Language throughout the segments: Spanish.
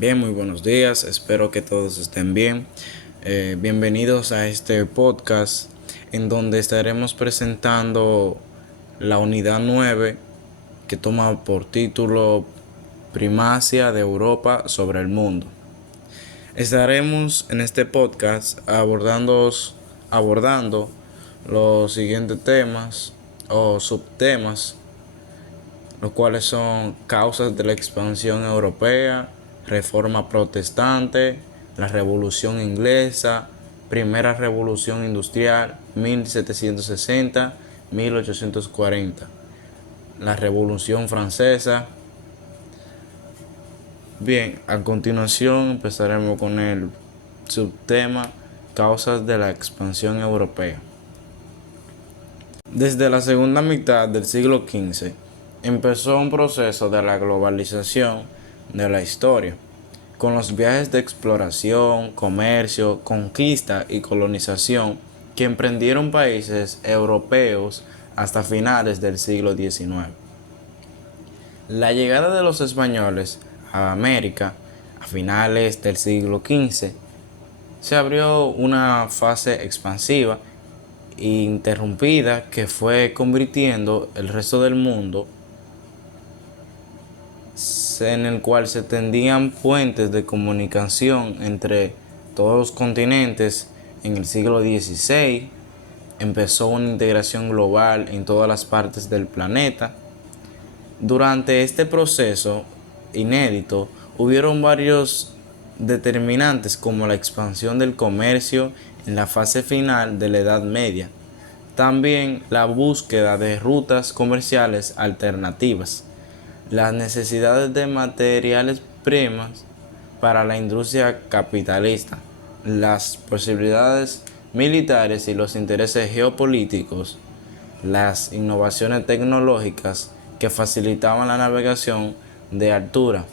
Bien, muy buenos días, espero que todos estén bien. Bienvenidos a este podcast en donde estaremos presentando la unidad 9 que toma por título Primacia de Europa sobre el mundo. Estaremos en este podcast abordando los siguientes temas o subtemas, los cuales son causas de la expansión europea, reforma protestante, la revolución inglesa, primera revolución industrial 1760-1840, la revolución francesa. Bien, a continuación empezaremos con el subtema causas de la expansión europea. Desde la segunda mitad del siglo XV empezó un proceso de la globalización de la historia, con los viajes de exploración, comercio, conquista y colonización que emprendieron países europeos hasta finales del siglo XIX. La llegada de los españoles a América a finales del siglo XV se abrió una fase expansiva interrumpida que fue convirtiendo el resto del mundo en el cual se tendían puentes de comunicación entre todos los continentes. En el siglo XVI empezó una integración global en todas las partes del planeta. Durante este proceso inédito hubieron varios determinantes como la expansión del comercio en la fase final de la Edad Media, también la búsqueda de rutas comerciales alternativas, las necesidades de materiales primas para la industria capitalista, las posibilidades militares y los intereses geopolíticos, las innovaciones tecnológicas que facilitaban la navegación de altura,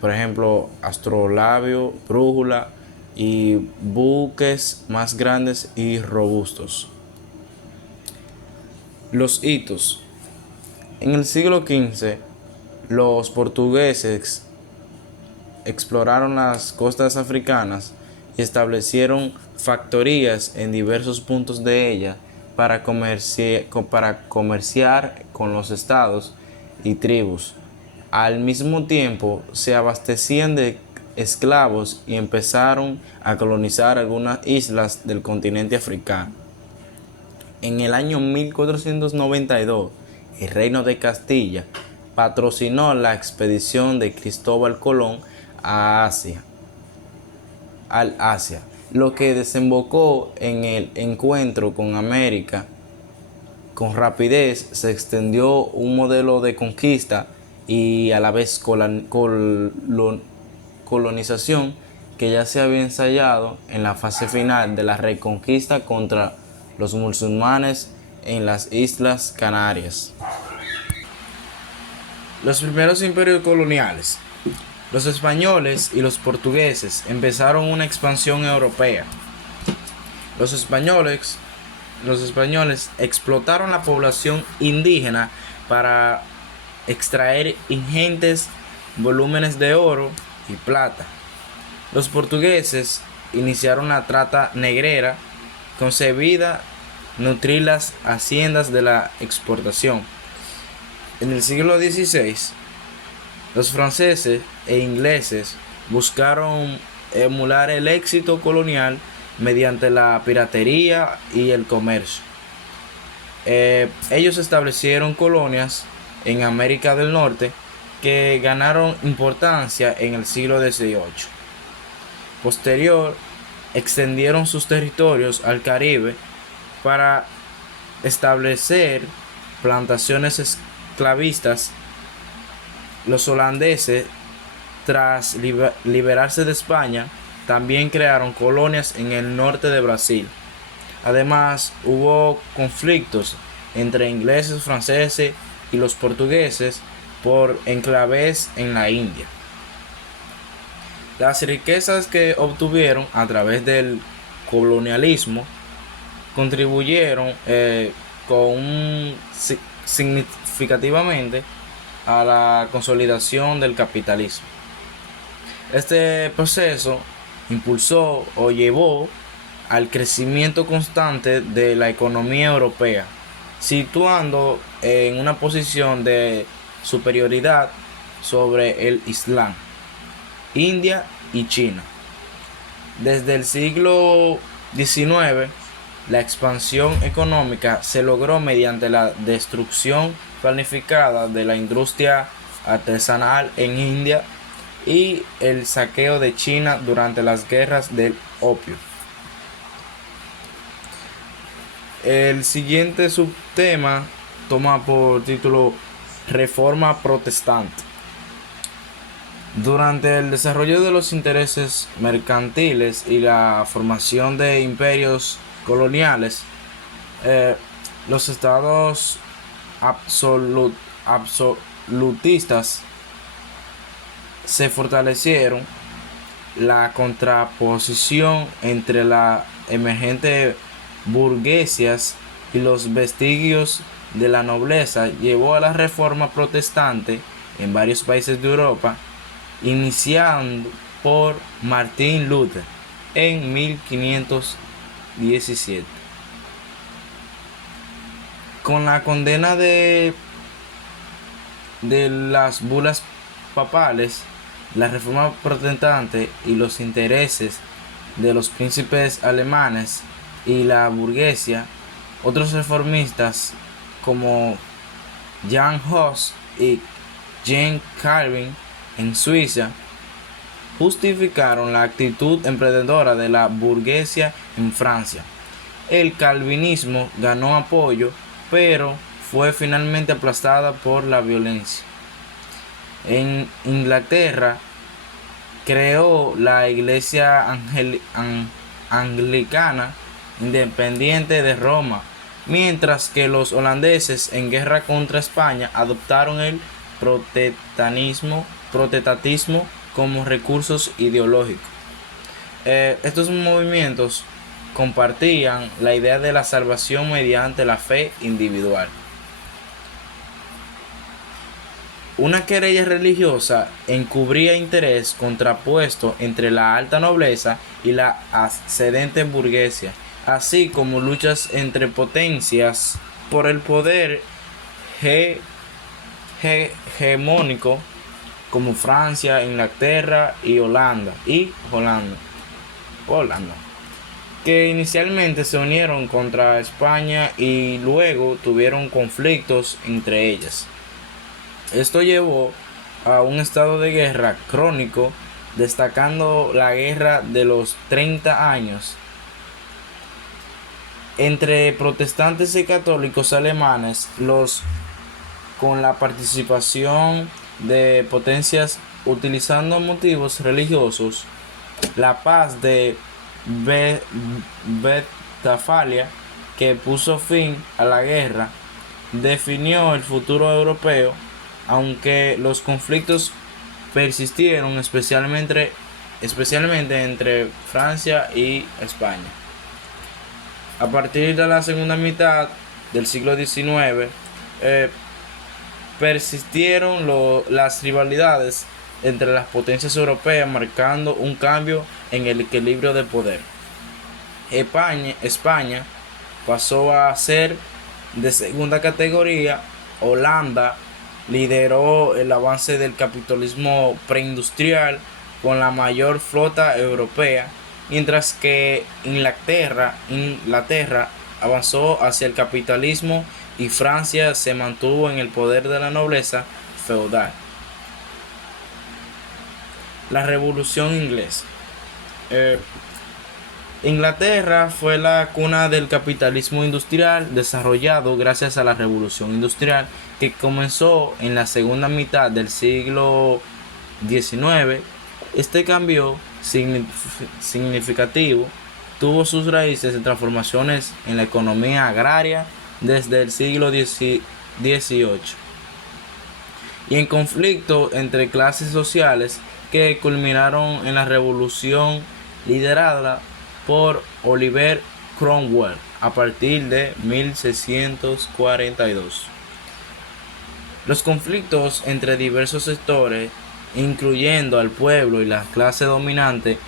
por ejemplo, astrolabio, brújula y buques más grandes y robustos. Los hitos. En el siglo XV, los portugueses exploraron las costas africanas y establecieron factorías en diversos puntos de ella para comerciar con los estados y tribus. Al mismo tiempo, se abastecían de esclavos y empezaron a colonizar algunas islas del continente africano. En el año 1492, el reino de Castilla patrocinó la expedición de Cristóbal Colón al Asia, lo que desembocó en el encuentro con América. Con rapidez se extendió un modelo de conquista y a la vez colonización que ya se había ensayado en la fase final de la reconquista contra los musulmanes en las Islas Canarias. Los primeros imperios coloniales. Los españoles y los portugueses empezaron una expansión europea. Los españoles explotaron la población indígena para extraer ingentes volúmenes de oro y plata. Los portugueses iniciaron la trata negrera concebida nutrir las haciendas de la exportación. En el siglo XVI, los franceses e ingleses buscaron emular el éxito colonial mediante la piratería y el comercio. Ellos establecieron colonias en América del Norte que ganaron importancia en el siglo XVIII. Posterior, extendieron sus territorios al Caribe para establecer plantaciones esclavistas. Los holandeses, tras liberarse de España, también crearon colonias en el norte de Brasil. Además, hubo conflictos entre ingleses, franceses y los portugueses por enclaves en la India. Las riquezas que obtuvieron a través del colonialismo contribuyeron significativamente a la consolidación del capitalismo. Este proceso impulsó o llevó al crecimiento constante de la economía europea, situando en una posición de superioridad sobre el Islam, India y China. Desde el siglo XIX, la expansión económica se logró mediante la destrucción planificada de la industria artesanal en India y el saqueo de China durante las guerras del opio. El siguiente subtema toma por título Reforma Protestante. Durante el desarrollo de los intereses mercantiles y la formación de imperios coloniales, los estados absolutistas se fortalecieron. La contraposición entre la emergente burguesías y los vestigios de la nobleza llevó a la reforma protestante en varios países de Europa, iniciando por Martín Lutero en 1517. Con la condena de las bulas papales, la reforma protestante y los intereses de los príncipes alemanes y la burguesía, otros reformistas como Jan Hus y Jean Calvin en Suiza justificaron la actitud emprendedora de la burguesía en Francia. El calvinismo ganó apoyo, pero fue finalmente aplastada por la violencia. En Inglaterra creó la Iglesia Anglicana Independiente de Roma, mientras que los holandeses en guerra contra España adoptaron el protestantismo como recursos ideológicos. Estos movimientos compartían la idea de la salvación mediante la fe individual. Una querella religiosa encubría interés contrapuesto entre la alta nobleza y la ascendente burguesía, así como luchas entre potencias por el poder hegemónico como Francia, Inglaterra y Holanda, que inicialmente se unieron contra España y luego tuvieron conflictos entre ellas. Esto llevó a un estado de guerra crónico, destacando la Guerra de los 30 años entre protestantes y católicos alemanes, con la participación de potencias utilizando motivos religiosos. La paz de Westfalia, que puso fin a la guerra, definió el futuro europeo, aunque los conflictos persistieron especialmente entre Francia y España. A partir de la segunda mitad del siglo XIX, persistieron las rivalidades entre las potencias europeas, marcando un cambio en el equilibrio de poder. España pasó a ser de segunda categoría. Holanda lideró el avance del capitalismo preindustrial con la mayor flota europea, mientras que Inglaterra avanzó hacia el capitalismo y Francia se mantuvo en el poder de la nobleza feudal. La Revolución Inglesa. Inglaterra fue la cuna del capitalismo industrial desarrollado gracias a la Revolución Industrial, que comenzó en la segunda mitad del siglo XIX. Este cambio significativo tuvo sus raíces en transformaciones en la economía agraria desde el siglo XVIII y en conflictos entre clases sociales que culminaron en la revolución liderada por Oliver Cromwell a partir de 1642. Los conflictos entre diversos sectores incluyendo al pueblo y la clase dominante,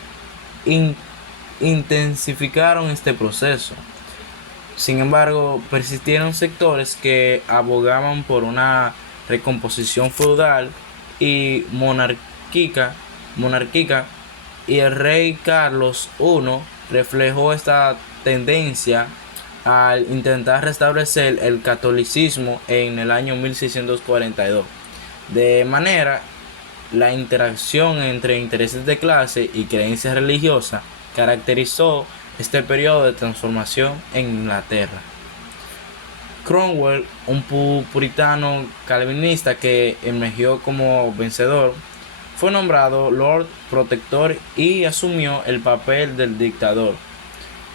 intensificaron este proceso. Sin embargo, persistieron sectores que abogaban por una recomposición feudal y monárquica, y el rey Carlos I reflejó esta tendencia al intentar restablecer el catolicismo en el año 1642. De manera, la interacción entre intereses de clase y creencias religiosas caracterizó este periodo de transformación en Inglaterra. Cromwell, un puritano calvinista que emergió como vencedor, fue nombrado Lord Protector y asumió el papel del dictador.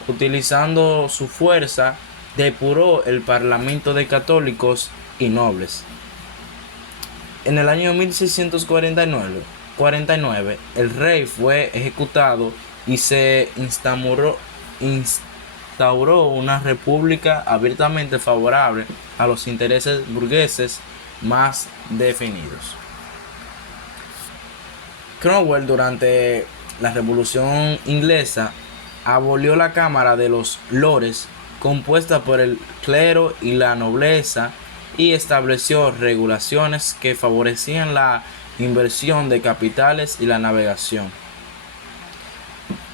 Utilizando su fuerza, depuró el parlamento de católicos y nobles. En el año 1649, el rey fue ejecutado y se instauró una república abiertamente favorable a los intereses burgueses más definidos. Cromwell, durante la Revolución Inglesa, abolió la Cámara de los Lores, compuesta por el clero y la nobleza, y estableció regulaciones que favorecían la inversión de capitales y la navegación.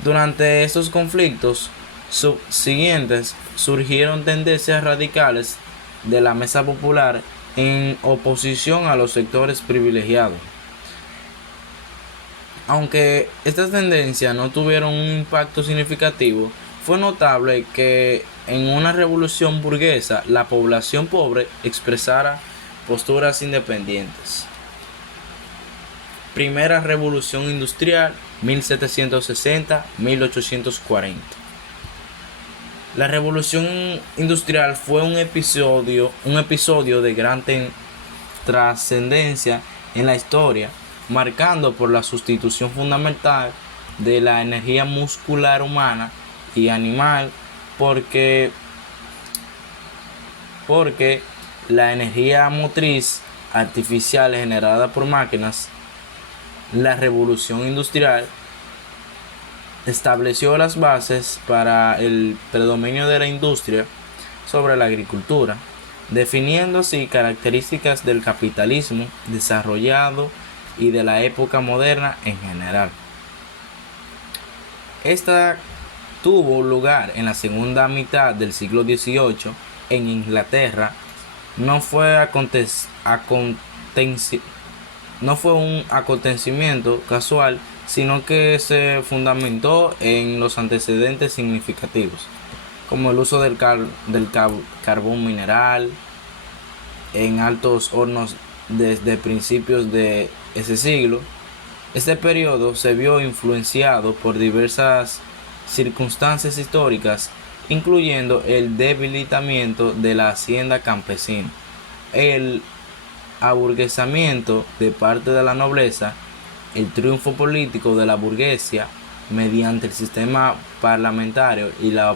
Durante estos conflictos subsiguientes surgieron tendencias radicales de la masa popular en oposición a los sectores privilegiados. Aunque estas tendencias no tuvieron un impacto significativo, fue notable que en una revolución burguesa la población pobre expresara posturas independientes. Primera Revolución Industrial, 1760-1840. La Revolución Industrial fue un episodio de gran trascendencia en la historia, marcando por la sustitución fundamental de la energía muscular humana y animal porque la energía motriz artificial generada por máquinas. La revolución industrial estableció las bases para el predominio de la industria sobre la agricultura, definiendo así características del capitalismo desarrollado y de la época moderna en general. Esta tuvo lugar en la segunda mitad del siglo XVIII en Inglaterra. No fue un acontecimiento casual, sino que se fundamentó en los antecedentes significativos, como el uso del carbón mineral en altos hornos desde principios de ese siglo. Este periodo se vio influenciado por diversas circunstancias históricas, incluyendo el debilitamiento de la hacienda campesina, el aburguesamiento de parte de la nobleza, el triunfo político de la burguesía mediante el sistema parlamentario y la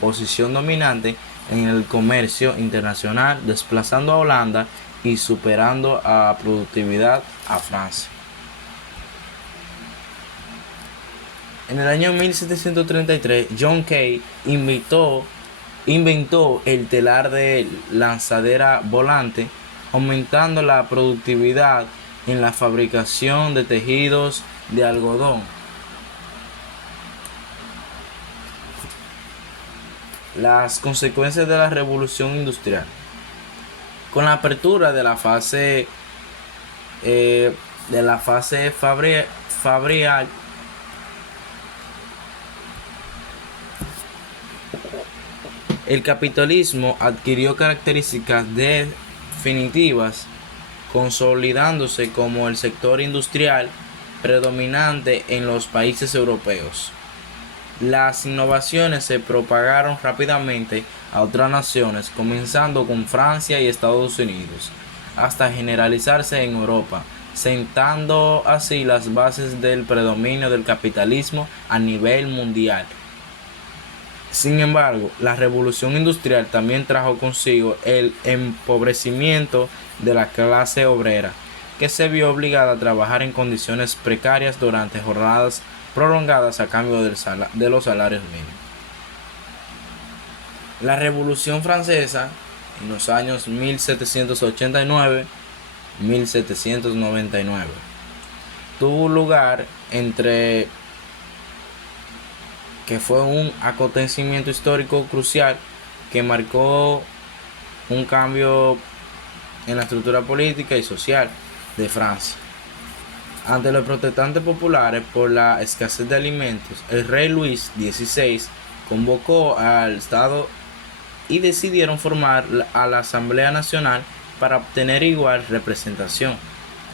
posición dominante en el comercio internacional, desplazando a Holanda y superando a productividad a Francia. En el año 1733, John Kay inventó el telar de lanzadera volante, aumentando la productividad en la fabricación de tejidos de algodón. Las consecuencias de la revolución industrial. Con la apertura de la fase fabrial, el capitalismo adquirió características definitivas, consolidándose como el sector industrial predominante en los países europeos. Las innovaciones se propagaron rápidamente a otras naciones, comenzando con Francia y Estados Unidos, hasta generalizarse en Europa, sentando así las bases del predominio del capitalismo a nivel mundial. Sin embargo, la revolución industrial también trajo consigo el empobrecimiento de la clase obrera, que se vio obligada a trabajar en condiciones precarias durante jornadas prolongadas a cambio de los salarios mínimos. La Revolución Francesa, en los años 1789-1799, tuvo lugar que fue un acontecimiento histórico crucial que marcó un cambio en la estructura política y social de Francia. Ante los protestantes populares por la escasez de alimentos, el rey Luis XVI convocó al Estado y decidieron formar a la Asamblea Nacional para obtener igual representación.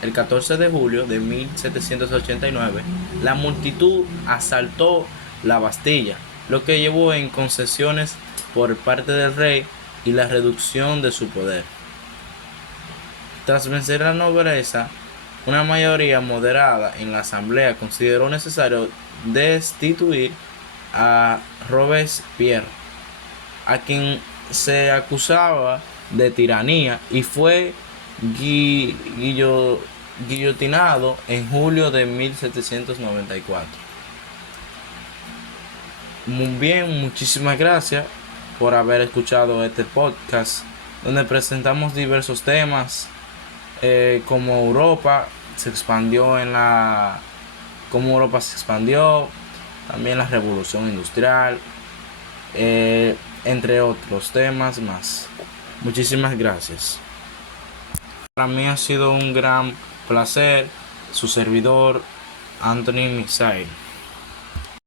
El 14 de julio de 1789, la multitud asaltó la Bastilla, lo que llevó en concesiones por parte del rey y la reducción de su poder. Tras vencer a la nobleza, una mayoría moderada en la asamblea consideró necesario destituir a Robespierre, a quien se acusaba de tiranía, y fue guillotinado en julio de 1794. Muy bien, muchísimas gracias por haber escuchado este podcast, donde presentamos diversos temas, como Europa se expandió también la revolución industrial, entre otros temas más. Muchísimas gracias. Para mí ha sido un gran placer, su servidor Anthony Misael.